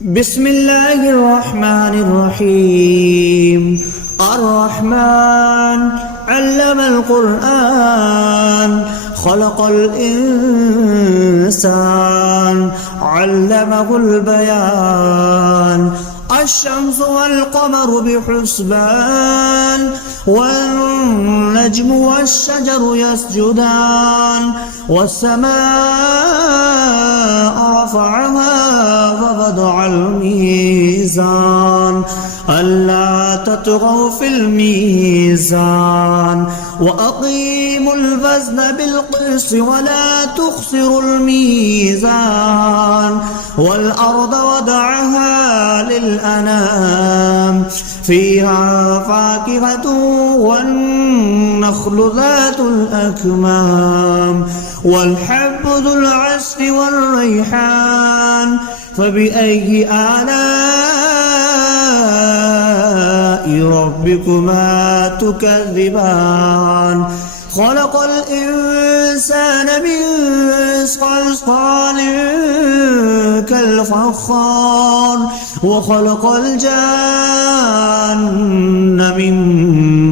بسم الله الرحمن الرحيم. الرحمن علم القرآن خلق الإنسان علمه البيان. الشمس والقمر بحسبان والنجم والشجر يسجدان والسماء رفعها ووضع الميزان ألا تطغوا في الميزان وأقيموا الوزن بالقسط ولا تخسروا الميزان والأرض وضعها للأنام فيها فاكهة والنخل ذات الأكمام والحب ذو العصف والريحان فبأي آلاء ربكما تكذبان. خلق الإنسان من صلصال كالفخار وخلق الجان من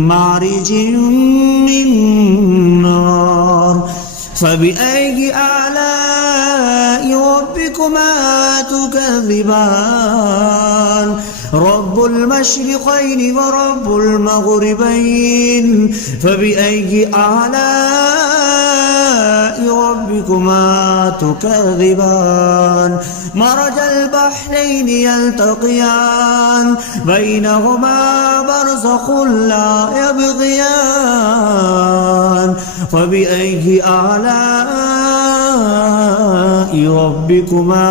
مارج من نار فبأي آلاء ربكما تكذبان. رب المشرقين ورب المغربين فبأي آلاء ربكما تكذبان. مرج البحرين يلتقيان بينهما برزخ لا يبغيان فبأي آلاء ربكما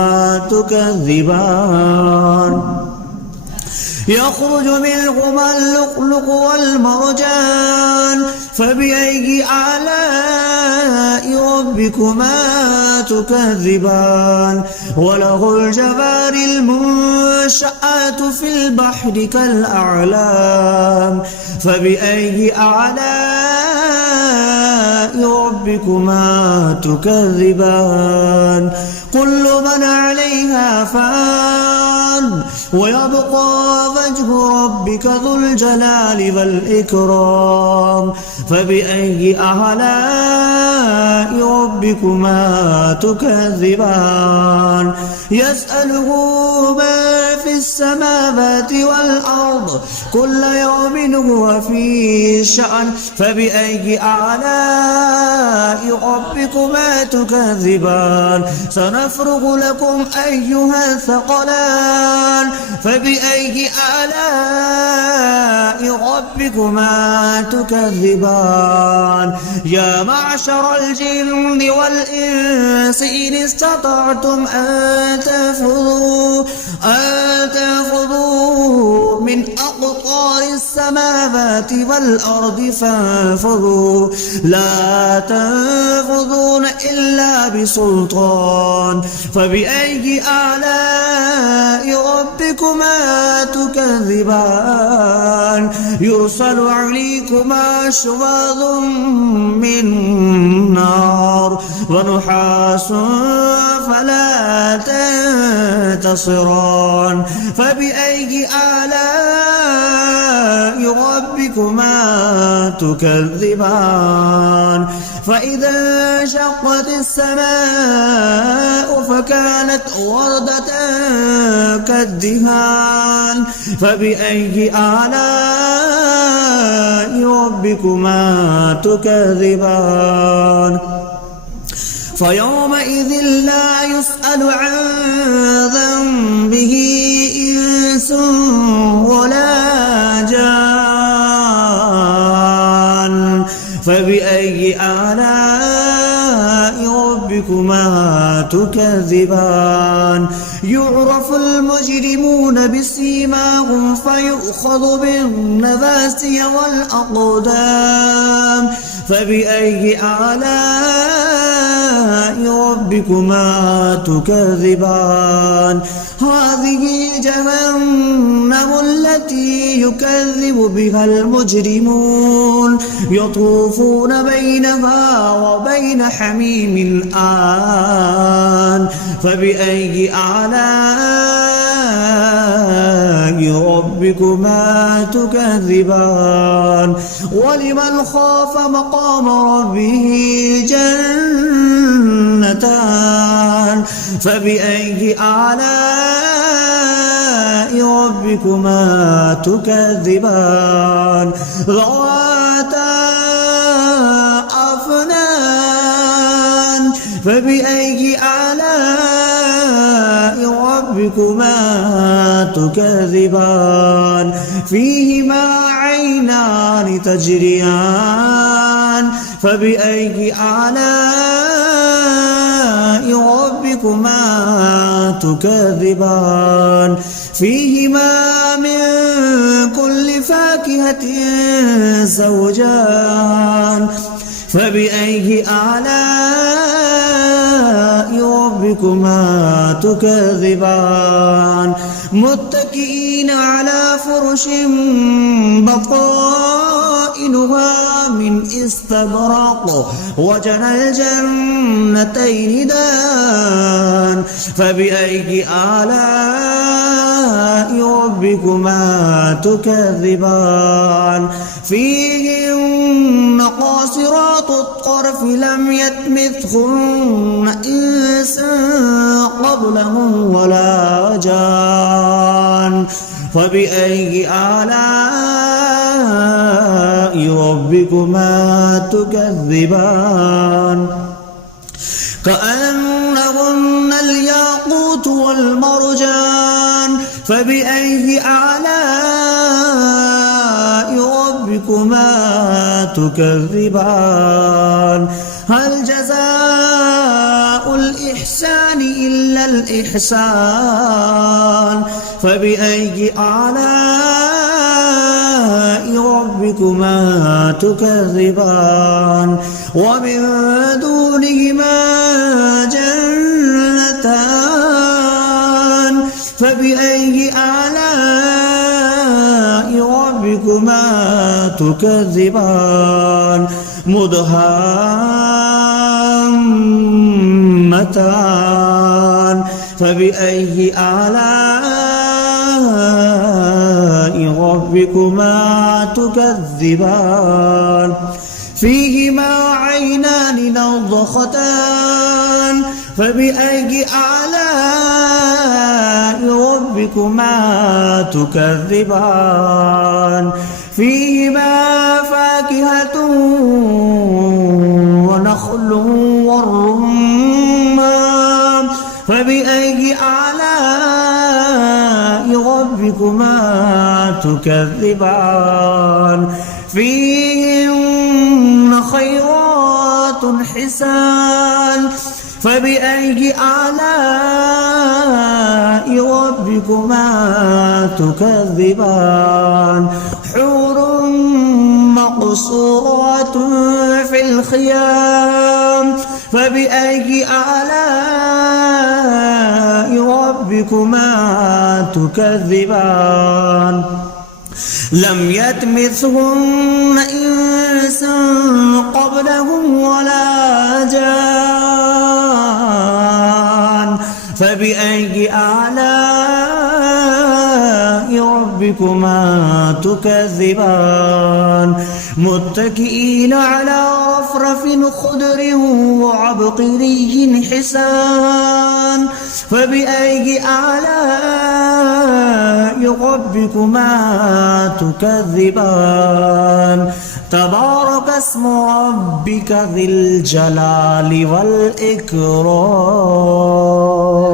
تكذبان. يخرج منهما اللؤلؤ والمرجان فبأي آلاء ربكما تكذبان. وله الجوار المنشآت في البحر كالأعلام فبأي آلاء ربكما تكذبان. كل من عليها فان ويبقى وجه ربك ذو الجلال والإكرام فبأي آلاء ربكما تكذبان. يسأله ما في السماوات والأرض كل يوم هو في شأن فبأي آلاء ربكما تكذبان. سنفرغ لكم أيها الثقلان فبأي آلاء ربكما تكذبان. يا معشر الجن والإنس إن استطعتم أن تنفذوا من أقطار السماوات والأرض فانفذوا لا تنفذون إلا بسلطان فبأي آلاء ربكما تكذبان. يرسل عليكما شواظ من نار ونحاس فلا تنتصران فبأي آلاء ربكما تكذبان. فإذا انشقت السماء فكانت وردة كالدهان فبأي آلاء ربكما تكذبان. فيومئذ لا يسأل عن ذنبه إنس ولا جان فبأي آلاء ربكما تكذبان. يعرف المجرمون بسيماهم فيؤخذ بالنواسي والأقدام فبأي آلاء ربكما تكذبان. هذه جهنم التي يكذب بها المجرمون يطوفون بينها وبين حميم آن فبأي آلاء ربكما تكذبان ولمن خاف مقام ربه جنتان فبأي آلاء ربكما تكذبان ذواتا أفنان فبأي آلاء ربكما تكذبان فيهما عينان تجريان فبأي آلاء ربكما تكذبان فيهما من كل فاكهة زوجان فبأي آلاء ربكما تكذبان متكئين على فرش بطائنها من استبرق وجنى الجنتين دان فبأي آلاء ربكما تكذبان فيهن قاصرات الطرف لم يطمثهن إنس قبلهم ولا جان فبأي آلاء ربكما تكذبان كأنهن الياقوت والمرجان فبأي آلاء ربكما تكذبان هل جزاء الإحسان إلا الإحسان فبأي آلاء ربكما تكذبان ومن دونهما جنتان فبأي آلاء ربكما تكذبان مدهامتان فبأي آلاء ربكما تكذبان فيهما عينان نضختان فبأي آلاء ربكما تكذبان فيهما فاكهة ونخل والرمان فبأي آلاء ربكما تكذبان فيهن خيرات حسان فبأي آلاء ربكما تكذبان حور مقصورات في الخيام فبأي آلاء ربكما تكذبان لم يطمثهن إنس قبلهم ولا جان فبأي آلاء ربكما تكذبان متكئين على رفرف خضر وعبقري حسان فبأي آلاء ربكما تكذبان تبارك اسم ربك ذي الجلال والإكرام.